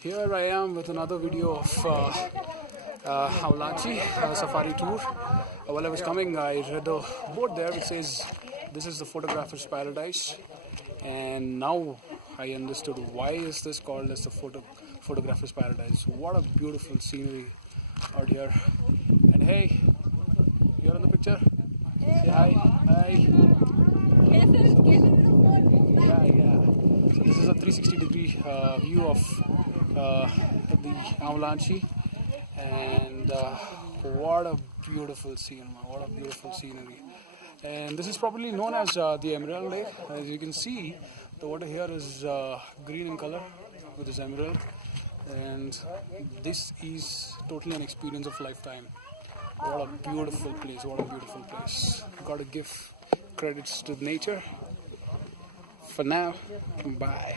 Here I am with another video of Avalanche safari tour. While I was coming, I read a board there which says this is the photographer's paradise, and now I understood why is this called as the photographer's paradise. What a beautiful scenery out here. And hey, you're in the picture. Say hi. Hi. Yeah. So this is a 360-degree view of the Avalanche, and what a beautiful scene! What a beautiful scenery! And this is probably known as the Emerald Lake. As you can see, the water here is green in color, which is emerald, and this is totally an experience of lifetime. What a beautiful place! What a beautiful place! Gotta give credits to nature. For now, bye.